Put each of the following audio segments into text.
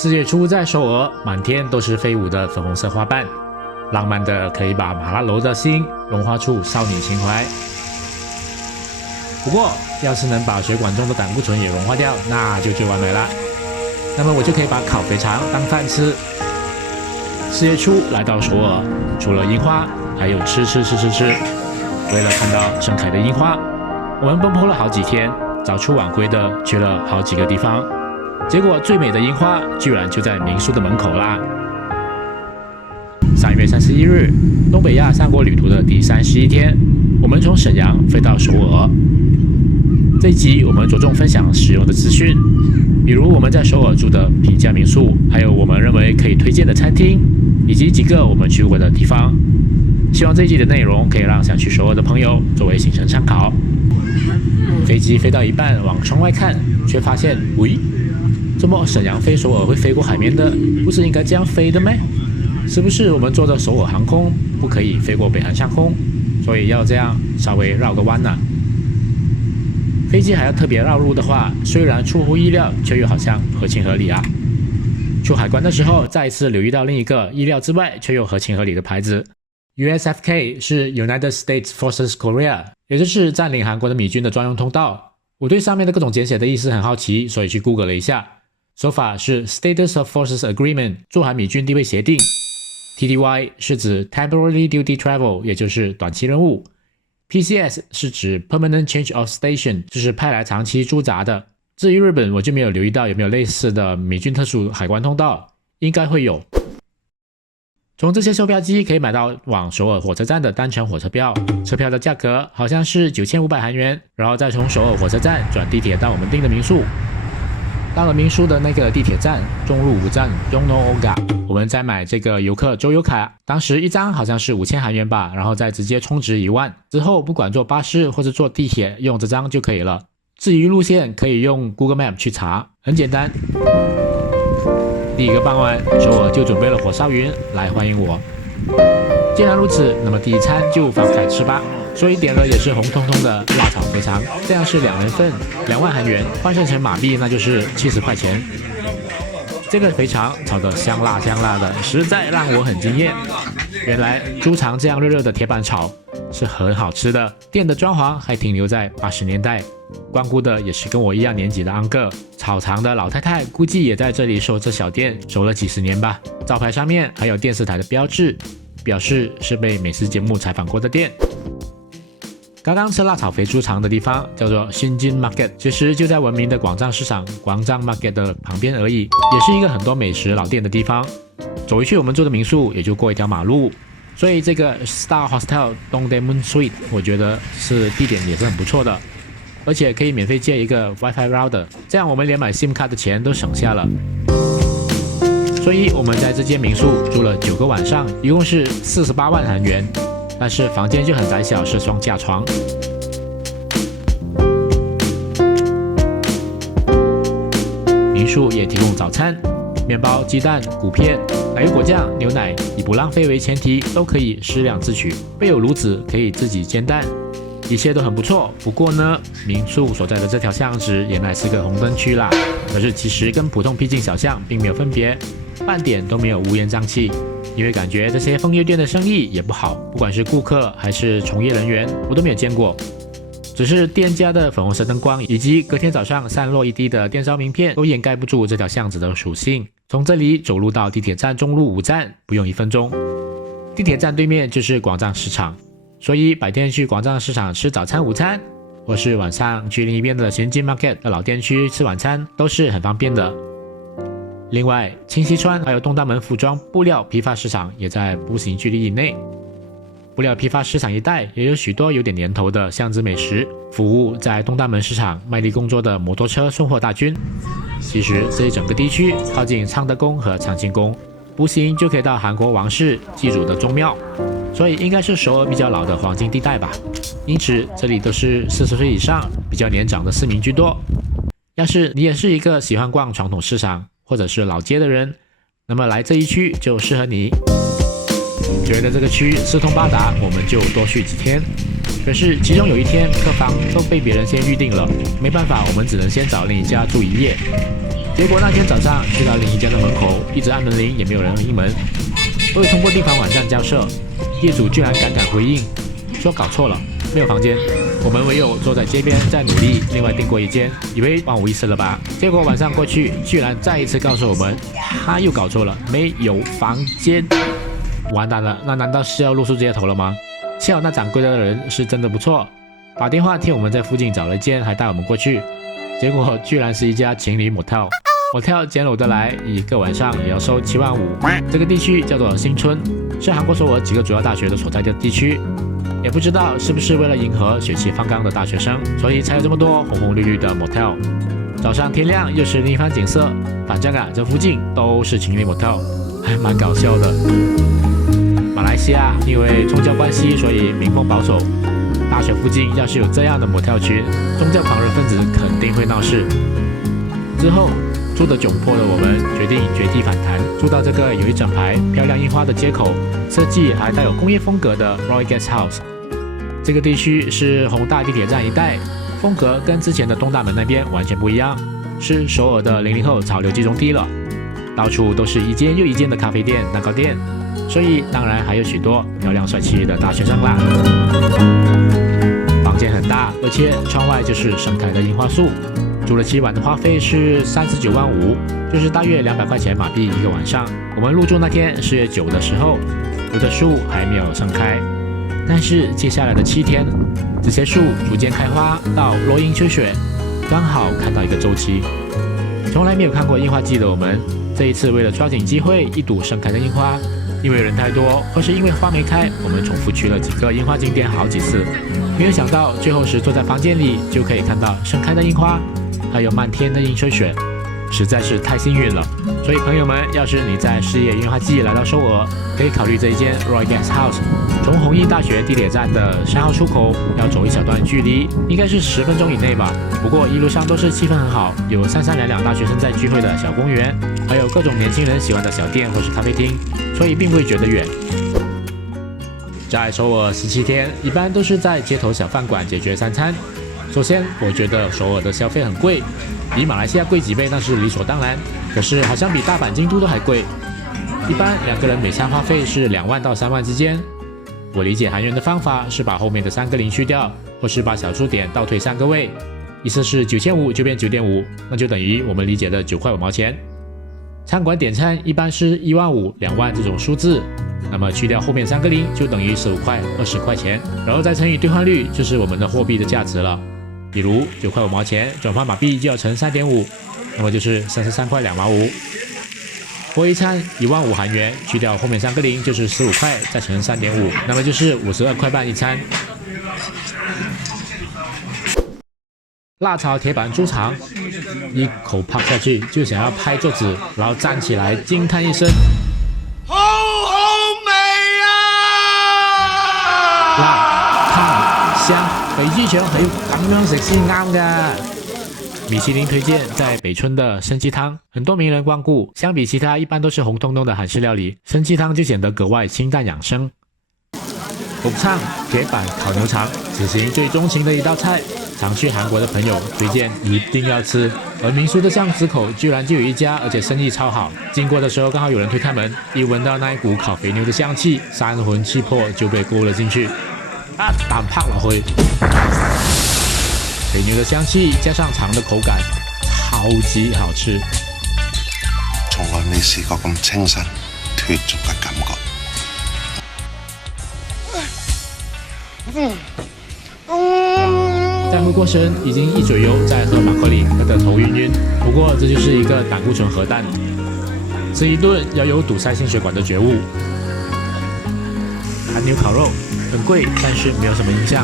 4月初在首尔，满天都是飞舞的粉红色花瓣，浪漫的可以把马拉楼的心融化出少女情怀。不过，要是能把水管中的胆固醇也融化掉，那就最完美了。那么我就可以把烤肥肠当饭吃。4月初来到首尔，除了樱花，还有吃。为了看到盛开的樱花，我们奔波了好几天，早出晚归的去了好几个地方。结果最美的樱花居然就在民宿的门口啦。3月31日，东北亚三国旅途的第31天，我们从沈阳飞到首尔。这一集我们着重分享实用的资讯，比如我们在首尔住的平价民宿，还有我们认为可以推荐的餐厅，以及几个我们去过的地方。希望这一集的内容可以让想去首尔的朋友作为行程参考。飞机飞到一半，往窗外看，却发现，喂，怎么沈阳飞首尔会飞过海面的？不是应该这样飞的吗？是不是我们坐的首尔航空不可以飞过北韩上空，所以要这样稍微绕个弯呢？飞机还要特别绕路的话，虽然出乎意料，却又好像合情合理啊。出海关的时候，再一次留意到另一个意料之外却又合情合理的牌子。USFK 是 United States Forces Korea， 也就是占领韩国的米军的专用通道。我对上面的各种简写的意思很好奇，所以去 Google 了一下。手法是 Status of Forces Agreement， 驻韩米军地位协定。TDY 是指 Temporary Duty Travel， 也就是短期任务。PCS 是指 Permanent Change of Station， 就是派来长期驻扎的。至于日本，我就没有留意到有没有类似的米军特殊海关通道，应该会有。从这些售票机可以买到往首尔火车站的单程火车票，车票的价格好像是9500韩元，然后再从首尔火车站转地铁到我们订的民宿。到了民宿的那个地铁站中路5站 Jongno-Oga， 我们再买这个游客周游卡，当时一张好像是5000韩元吧，然后再直接充值1万，之后不管坐巴士或者坐地铁，用这张就可以了。至于路线可以用 Google Map 去查，很简单。第一个傍晚，首尔就准备了火烧云来欢迎我。既然如此，那么第一餐就放开吃吧。所以点了也是红彤彤的辣炒肥肠，这样是2人份，2万韩元，换算成马币那就是70块钱。这个肥肠炒得香辣的，实在让我很惊艳。原来猪肠这样热热的铁板炒是很好吃的。店的装潢还停留在80年代，光顾的也是跟我一样年纪的安哥。炒肠的老太太估计也在这里守着小店，守了几十年吧。招牌上面还有电视台的标志，表示是被美食节目采访过的店。刚刚吃辣炒肥猪肠的地方叫做新津 Market， 其实就在闻名的广藏市场广藏 Market 的旁边而已，也是一个很多美食老店的地方。走回去我们住的民宿也就过一条马路，所以这个 Star Hostel Dongdaemun Suite 我觉得是地点也是很不错的，而且可以免费借一个 WiFi router， 这样我们连买 SIM 卡的钱都省下了。所以我们在这间民宿住了9个晚上，一共是48万韩元。但是房间就很窄小，是双架床。民宿也提供早餐，面包、鸡蛋、谷片，还有果酱、牛奶，以不浪费为前提，都可以适量自取。备有炉子，可以自己煎蛋，一切都很不错。不过呢，民宿所在的这条巷子原来是个红灯区啦，可是其实跟普通僻静小巷并没有分别，半点都没有乌烟瘴气。因为感觉这些枫叶店的生意也不好，不管是顾客还是从业人员，我都没有见过。只是店家的粉红色灯光以及隔天早上散落一地的电烧名片，都掩盖不住这条巷子的属性。从这里走路到地铁站中路5站不用1分钟，地铁站对面就是广藏市场，所以白天去广藏市场吃早餐、午餐，或是晚上去另一边的新津 Market 的老店区吃晚餐，都是很方便的。另外，清溪川还有东大门服装布料批发市场也在步行距离以内。布料批发市场一带也有许多有点年头的巷子美食，服务在东大门市场卖力工作的摩托车送货大军。其实这一整个地区靠近昌德宫和长庆宫，步行就可以到韩国王室祭祖的宗庙，所以应该是首尔比较老的黄金地带吧。因此这里都是40岁以上比较年长的市民居多。要是你也是一个喜欢逛传统市场或者是老街的人，那么来这一区就适合你。觉得这个区四通八达，我们就多去几天。可是其中有一天客房都被别人先预定了，没办法，我们只能先找另一家住一夜。结果那天早上去到另一家的门口，一直按门铃也没有人应门。我有通过订房网站交涉，业主居然敢回应，说搞错了，没有房间。我们唯有坐在街边再努力，另外订过一间，以为万无一失了吧？结果晚上过去，居然再一次告诉我们，他又搞错了，没有房间。完蛋了，那难道是要露宿街头了吗？幸好那掌柜的人是真的不错，打电话替我们在附近找了一间，还带我们过去。结果居然是一家情侣motel，motel简陋的来，一个晚上也要收7万5。这个地区叫做新村，是韩国首尔几个主要大学的所在的地区。也不知道是不是为了迎合血气方刚的大学生，所以才有这么多红红绿绿的 motel。早上天亮又是另一番景色，反正啊，这附近都是情侣 motel， 还蛮搞笑的。马来西亚因为宗教关系，所以民风保守。大学附近要是有这样的motel群，宗教狂热分子肯定会闹事。之后住得窘迫的我们决定绝地反弹，住到这个有一整排漂亮樱花的街口，设计还带有工业风格的 Royal Guest House。这个地区是弘大地铁站一带，风格跟之前的东大门那边完全不一样，是首尔的00后潮流集中地了。到处都是一间又一间的咖啡店、蛋糕店，所以当然还有许多漂亮帅气的大学生啦。房间很大，而且窗外就是盛开的樱花树。住了7晚的花费是39万5，就是大约200块钱马币一个晚上。我们入住那天是月9的时候，有的树还没有盛开，但是接下来的7天，这些树逐渐开花到落樱吹雪，刚好看到一个周期。从来没有看过樱花季的我们，这一次为了抓紧机会一睹盛开的樱花，因为人太多，或是因为花没开，我们重复去了几个樱花景点好几次。没有想到最后时坐在房间里就可以看到盛开的樱花，还有漫天的樱吹雪，实在是太幸运了。所以朋友们，要是你在事业樱花季来到首尔，可以考虑这一间 Royal Guest House。从弘毅大学地铁站的3号出口要走一小段距离，应该是10分钟以内吧。不过一路上都是气氛很好，有三三两两大学生在聚会的小公园，还有各种年轻人喜欢的小店或是咖啡厅，所以并不会觉得远。在首尔17天，一般都是在街头小饭馆解决3餐。首先，我觉得首尔的消费很贵，比马来西亚贵几倍那是理所当然。可是好像比大阪、京都都还贵。一般2个人每餐花费是2万到3万之间。我理解韩元的方法是把后面的3个0去掉，或是把小数点倒退3个位，意思是9500就变9.5，那就等于我们理解的9块5毛钱。餐馆点餐一般是1万5、2万这种数字，那么去掉后面3个0就等于15块、20块钱，然后再乘以兑换率，就是我们的货币的价值了。比如9块5毛钱转换马币就要乘3.5，那么就是33块2毛5。或一餐1万5韩元，去掉后面3个0就是15块，再乘3.5，那么就是52块半一餐。辣炒铁板猪肠，一口泡下去就想要拍桌子，然后站起来惊叹一声：好好味啊！辣、燙、香，北極腸係要咁樣食先啱㗎。米其林推荐在北村的参鸡汤，很多名人光顾。相比其他一般都是红彤彤的韩式料理，参鸡汤就显得格外清淡养生。釜炝铁板烤牛肠，此行最钟情的一道菜，常去韩国的朋友推荐一定要吃。而民宿的巷子口居然就有一家，而且生意超好。经过的时候刚好有人推开门，一闻到那一股烤肥牛的香气，三魂七魄就被勾了进去。啖拍落去。肥牛的香气加上肠的口感，超級好吃。從來未試過咁清新脱俗嘅感覺。再回过神，已經一嘴油在喝馬克利，喝得頭暈暈。不過這就是一個膽固醇核彈，吃一頓要有堵塞心血管的覺悟。韓牛烤肉很貴，但是沒有什麼影響。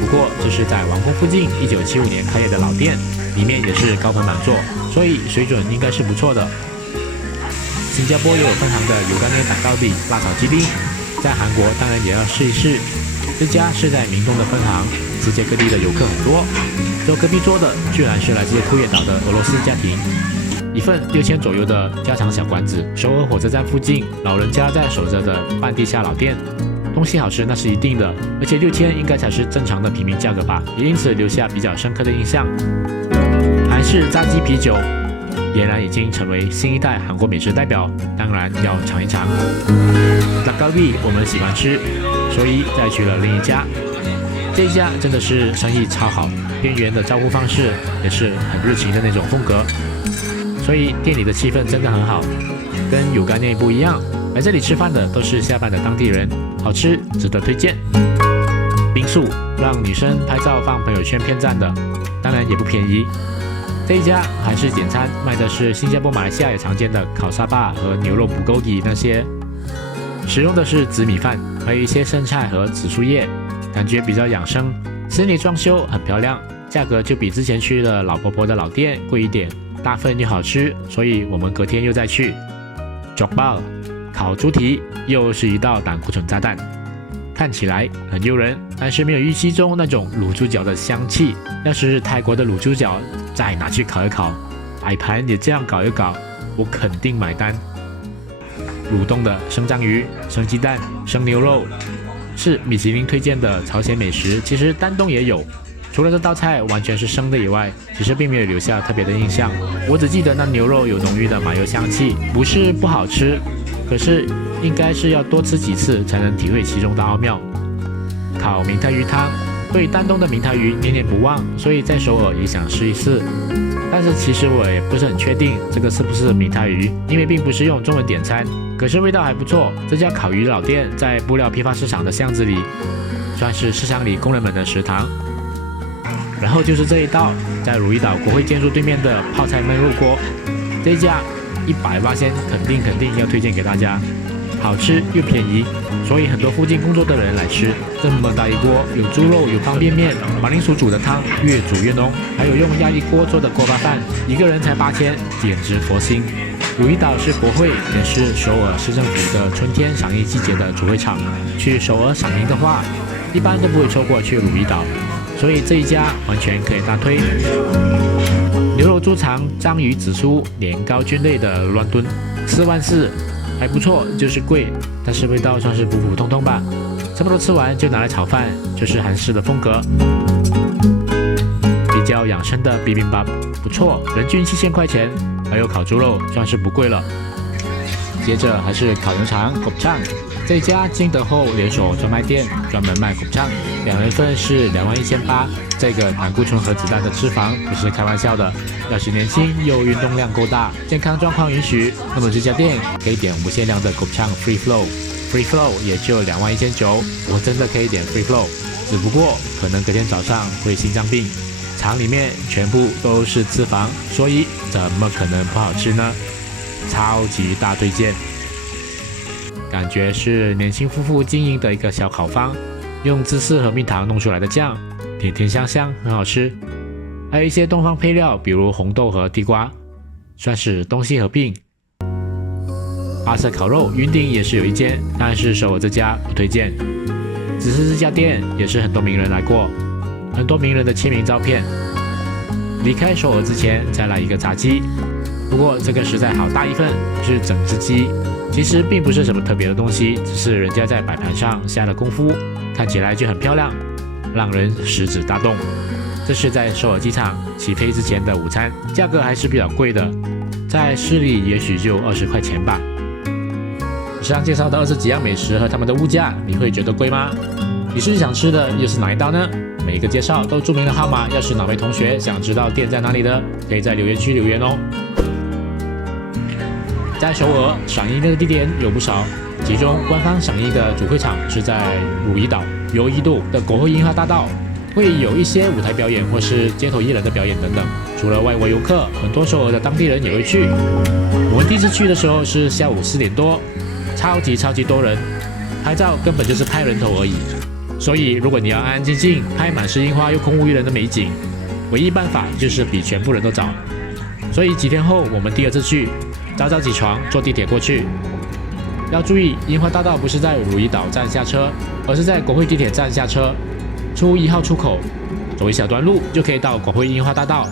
不過這是在王宮附近1975年開業的老店，裡面也是高朋滿座，所以水準應該是不錯的。新加坡也有分行的油干面蛋糕底辣炒雞丁，在韓國當然也要試一試。這家是在明洞的分行，世界各地的遊客很多。坐隔壁桌的居然是來自庫頁島的俄羅斯家庭，一份6000左右的家常小館子。首爾火車站附近，老人家在守着的半地下老店。东西好吃那是一定的，而且6000应该才是正常的平民价格吧，也因此留下比较深刻的印象。韩式炸鸡啤酒俨然已经成为新一代韩国美食代表，当然要尝一尝。닭갈비我们喜欢吃，所以再去了另一家。这一家真的是生意超好，店员的招呼方式也是很热情的那种风格，所以店里的气氛真的很好，跟有概念不一样。来这里吃饭的都是下班的当地人，好吃，值得推荐。冰宿让女生拍照放朋友圈骗赞的，当然也不便宜。这一家韩式简餐卖的是新加坡、马来西亚也常见的烤沙巴和牛肉bulgogi那些，使用的是紫米饭，还有一些生菜和紫苏叶，感觉比较养生。室内装修很漂亮，价格就比之前去的老婆婆的老店贵一点，大份又好吃，所以我们隔天又再去。jokbal 烤猪蹄又是一道胆固醇炸弹，看起来很诱人，但是没有预期中那种卤猪脚的香气。要是泰国的卤猪脚再拿去烤一烤，摆盘也这样搞一搞，我肯定买单。卤冻的生章鱼、生鸡蛋、生牛肉是米其林推荐的朝鲜美食，其实丹东也有。除了这道菜完全是生的以外，其实并没有留下特别的印象。我只记得那牛肉有浓郁的麻油香气，不是不好吃，可是应该是要多吃几次才能体会其中的奥妙。烤明太鱼汤，对丹东的明太鱼念念不忘，所以在首尔也想试一试。但是其实我也不是很确定这个是不是明太鱼，因为并不是用中文点餐，可是味道还不错。这家烤鱼老店在布料批发市场的巷子里，算是市场里工人们的食堂。然后就是这一道，在汝矣岛国会建筑对面的泡菜焖肉锅，这一家100%肯定要推荐给大家，好吃又便宜，所以很多附近工作的人来吃。这么大一锅，有猪肉，有方便面，马铃薯煮的汤越煮越浓，还有用压力锅做的锅巴饭，一个人才8000，简直佛心。汝矣岛是国会，也是首尔市政府的春天赏樱季节的主会场。去首尔赏樱的话，一般都不会错过去汝矣岛，所以这一家完全可以大推。牛肉猪肠、章鱼、紫苏、年糕菌类的乱炖，44000还不错，就是贵，但是味道算是普普通通吧。差不多吃完就拿来炒饭，就是韩式的风格。比较养生的 bibimbap 不错，人均7000块钱，还有烤猪肉，算是不贵了。接着还是烤牛肠 gopchang， 这家金德厚连锁专卖店专门卖 gopchang， 2人份是21800，这个胆固醇和子弹的脂肪不是开玩笑的。要是年轻又运动量够大，健康状况允许，那么这家店可以点无限量的 gopchang free flow。Free flow 也就21900，我真的可以点 Free flow， 只不过可能隔天早上会心脏病。肠里面全部都是脂肪，所以怎么可能不好吃呢？超级大推荐，感觉是年轻夫妇经营的一个小烤坊，用芝士和蜜糖弄出来的酱，甜甜香香，很好吃。还有一些东方配料，比如红豆和地瓜，算是东西合并。巴色烤肉云顶也是有一间，但是首尔这家不推荐。只是这家店也是很多名人来过，很多名人的签名照片。离开首尔之前再来一个炸鸡，不过这个实在好大一份，是整只鸡，其实并不是什么特别的东西，只是人家在摆盘上下了功夫，看起来就很漂亮，让人食指大动。这是在首尔机场起飞之前的午餐，价格还是比较贵的，在市里也许就20块钱吧。以上介绍的20几样美食和他们的物价，你会觉得贵吗？你最想吃的又是哪一道呢？每一个介绍都注明了号码，要是哪位同学想知道店在哪里的，可以在留言区留言哦。在首尔赏樱的地点有不少，其中官方赏樱的主会场是在汝矣岛由一度的国会樱花大道，会有一些舞台表演或是街头艺人的表演等等。除了外国游客，很多首尔的当地人也会去。我们第一次去的时候是下午4点多，超级多人，拍照根本就是拍人头而已。所以如果你要安安静静拍满是樱花又空无一人的美景，唯一办法就是比全部人都早。所以几天后我们第二次去，早早起床坐地铁过去。要注意，樱花大道不是在汝矣岛站下车，而是在国会地铁站下车，出1号出口，走一小段路就可以到国会樱花大道。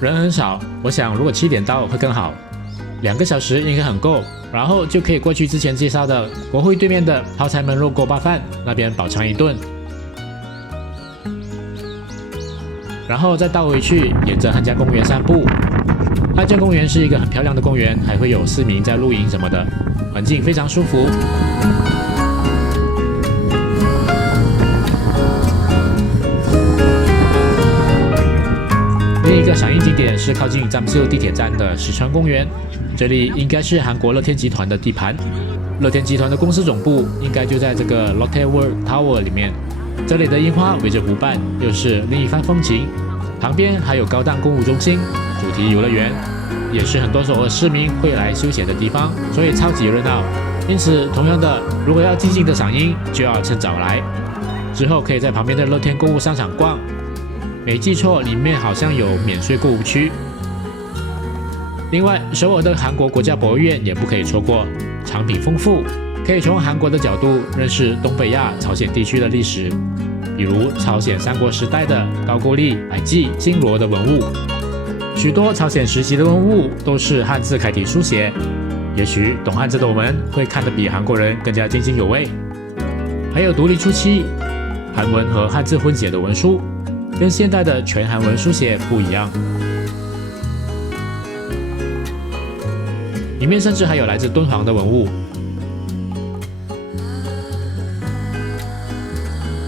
人很少，我想如果7点到会更好。2个小时应该很够，然后就可以过去之前介绍的国会对面的泡菜焖肉锅巴饭那边饱尝一顿，然后再倒回去，沿着汉江公园散步。汉江公园是一个很漂亮的公园，还会有市民在露营什么的，环境非常舒服。另一个赏樱景点是靠近樟秀地铁站的石川公园，这里应该是韩国乐天集团的地盘。乐天集团的公司总部应该就在这个 Lotte World Tower 里面。这里的樱花围着湖畔，又是另一番风情。旁边还有高档购物中心、主题游乐园，也是很多首尔市民会来休闲的地方，所以超级热闹。因此，同样的，如果要静静的赏樱，就要趁早来。之后可以在旁边的乐天购物商场逛。没记错，里面好像有免税购物区。另外，首尔的韩国国家博物院也不可以错过，藏品丰富，可以从韩国的角度认识东北亚朝鲜地区的历史，比如朝鲜三国时代的高句丽、百济、金罗的文物。许多朝鲜时期的文物都是汉字楷体书写，也许懂汉字的我们会看得比韩国人更加津津有味。还有独立初期韩文和汉字混血的文书，跟现代的全韩文书写不一样。里面甚至还有来自敦煌的文物。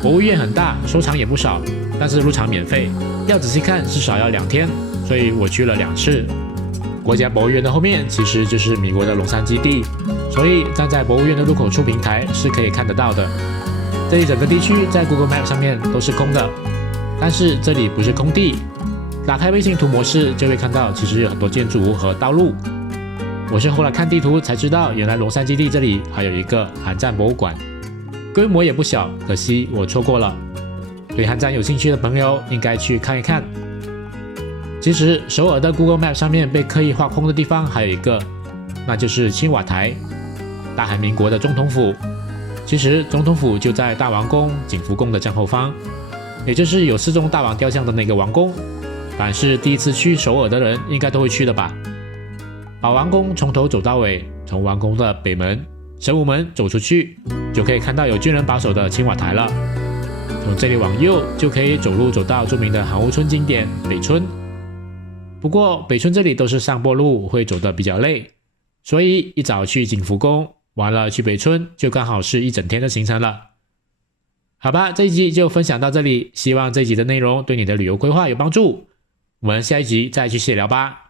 博物院很大，收藏也不少，但是入场免费，要仔细看至少要2天，所以我去了2次。国家博物院的后面其实就是米国的龙山基地，所以站在博物院的入口处平台是可以看得到的。这里整个地区在 Google Map 上面都是空的，但是这里不是空地，打开卫星图模式就会看到其实有很多建筑物和道路。我是后来看地图才知道，原来龙山基地这里还有一个韩战博物馆，规模也不小，可惜我错过了。对韩战有兴趣的朋友应该去看一看。其实首尔的 Google Map 上面被刻意划空的地方还有一个，那就是青瓦台，大韩民国的总统府。其实总统府就在大王宫、景福宫的正后方，也就是有世宗大王雕像的那个王宫。凡是第一次去首尔的人应该都会去的吧。把王宫从头走到尾，从王宫的北门、神武门走出去，就可以看到有军人把守的青瓦台了。从这里往右就可以走路走到著名的韩屋村景点北村。不过北村这里都是上坡路，会走得比较累，所以一早去景福宫，完了去北村，就刚好是一整天的行程了。好吧，这一集就分享到这里，希望这一集的内容对你的旅游规划有帮助。我们下一集再继续聊吧。